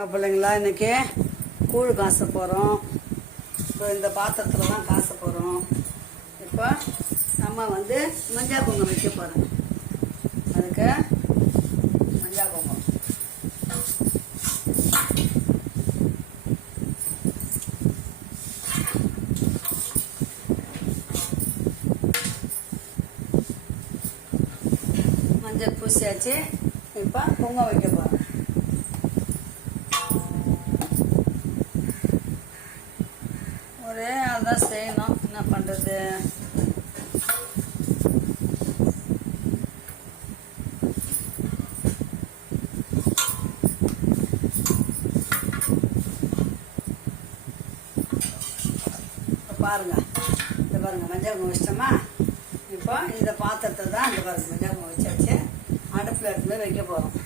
வாங்க பிள்ளைங்களா, இன்றைக்கி கூழ் காச போகிறோம். இப்போ இந்த பாத்திரத்தில் தான் காச போகிறோம். இப்போ நம்ம மஞ்சள் குங்குமம் வைக்க போகிறோம். அதுக்கு மஞ்சள் குங்குமம் மஞ்சள் பூசியாச்சு. இப்போ குங்குமம் வைக்க போகிறோம். ஒரே அதுதான் செய்யணும், என்ன பண்ணுறது. பாருங்க, இந்த பாருங்க மஞ்சள் குங்குமம் வச்சிட்டோமா. இப்போ இந்த பாத்திரத்தை தான் இந்த பாருங்க மஞ்சள் குங்குமம் வச்சாச்சு. அடுப்பில் எடுத்து வைக்க போகிறோம்.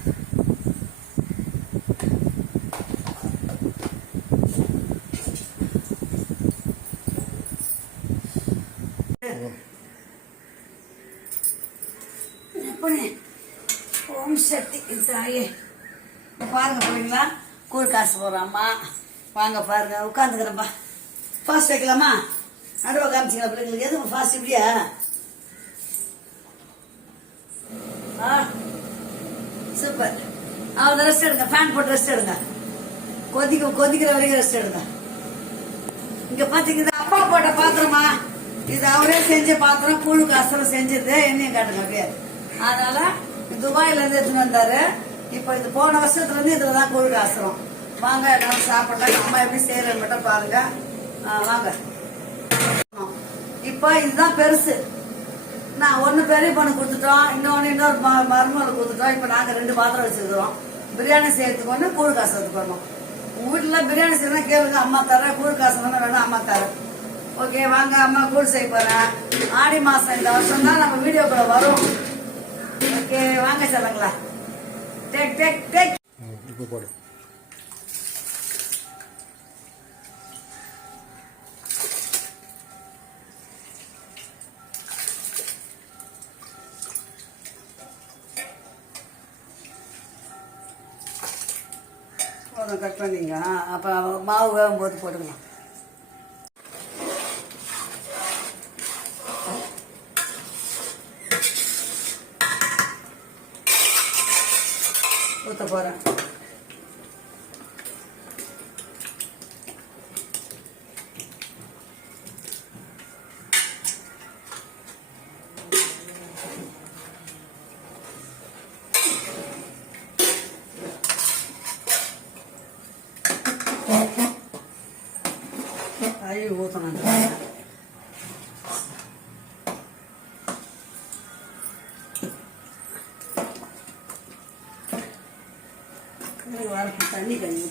ஓம் சக்தி சாயே. பாருங்க பிள்ளைங்களா, கூழ் காசு போடுறாம்மா. வாங்க பாருங்க, உட்காந்துக்கிறப்பா. ஃபாஸ்ட் வைக்கலாமா? அடுவ காமிச்சிங்களா பிள்ளைங்களுக்கு? எதுவும் ஃபாஸ்ட் இப்படியா? சூப்பர். அவ்வளோ ரெஸ்ட் எடுங்க, ஃபேன் போட்டு ரெஸ்ட் எடுங்க. கொதிக்கிற வரைக்கும் ரெஸ்ட் எடுங்க. இங்க பாத்தீங்கன்னா அப்பா போட்ட பாத்திரமா, இது அவரே செஞ்ச பாத்திரம். கூழு காசு செஞ்சது என்னையும் காட்டுங்க அப்படியே. அதனால துபாயில இருந்து எடுத்துன்னு வந்தாரு. இப்ப இது போன வருஷத்துல இருந்து இதுலதான் கூழு காசுறோம். வாங்க எல்லாரும் சாப்பிடலாம். அம்மா எப்படி செய்யறேன்னு மட்டும் பாருங்க. வாங்க. இப்ப இதுதான் பெருசு. நான் ஒன்னு பெரிய பொண்ணு கொடுத்துட்டோம், இன்னொரு மருமகள் கொடுத்துட்டோம். இப்ப நாங்க 2 பாத்திரம் வச்சிருக்கிறோம். பிரியாணி செய்யறதுக்கு ஒண்ணு, கூழ் காசுறதுக்கு ஒண்ணும். உங்க வீட்டுல பிரியாணி செய்யணும் கேளுங்க, அம்மா தர. கூழ் காசு வேணும், அம்மா தர. ஓகே வாங்க, அம்மா கூழ் செய்ய போறேன். ஆடி மாசம் இந்த வருஷம் தான் நம்ம வீடியோக்குள்ள வரும். ஓகே வாங்க சொல்லுங்களா. Take take take. இப்போ போடு. கட் பண்ணிங்க. அப்போ மாவு வேகும் போது போட்டுக்கலாம். ஊற்ற போகிறேன். அழி ஊற்றணும். தண்ணி கஞ்சி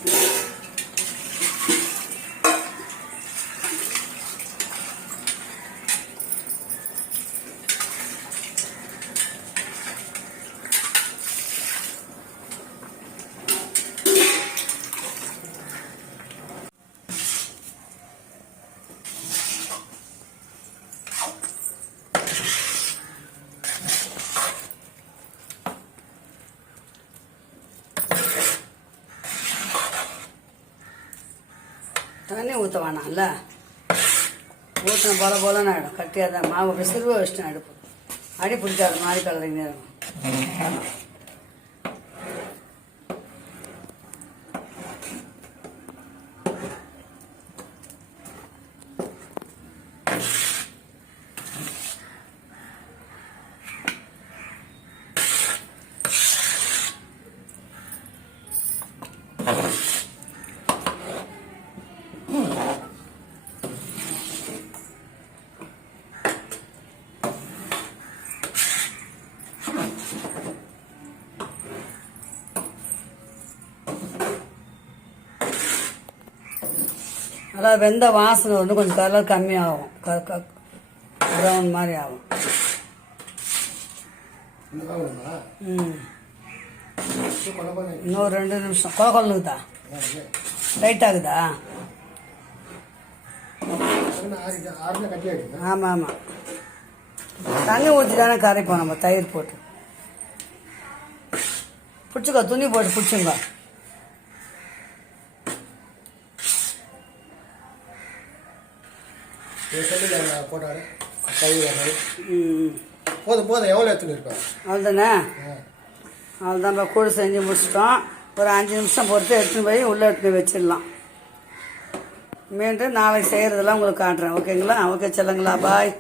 தண்ணி ஊற்ற வேணாம்ல. ஊற்றின போலன்னு ஆகிடும். கட்டியாக தான் மாவு அப்படி சிறுவை வச்சுட்டேன். அடி பிடிக்காது மாதிரி கலரிங்க. அதாவது வெந்த வாசனை கொஞ்சம் கலர் கம்மியாகும். ப்ரௌன் மாதிரி ஆகும். இன்னொரு 2 நிமிஷம். கொலக்குதா? லைட் ஆகுதா? ஆமாம் ஆமாம். தண்ணி ஊற்றி தானே கரைப்போம் நம்ம, தயிர் போட்டு. பிடிச்சிக்கோ, துணி போட்டு பிடிச்சிங்க. இதை சொல்லி நான் போட்டாரு கழுவுறாரு. ம் போதும் போதும், எவ்வளோ எடுத்துன்னு இருப்பேன்? அவ்வளோதானே? அவ்வளோதான்ப்பா, கூழ் செஞ்சு முடிச்சிட்டோம். ஒரு 5 நிமிஷம் பொறுத்து எடுத்துன்னு போய் உள்ளே எடுத்துன்னு போய் வச்சிடலாம். மீண்டும் நாளைக்கு செய்கிறதெல்லாம் உங்களுக்கு காட்டுறேன். ஓகேங்களா? ஓகே செல்லுங்களா, பாய்.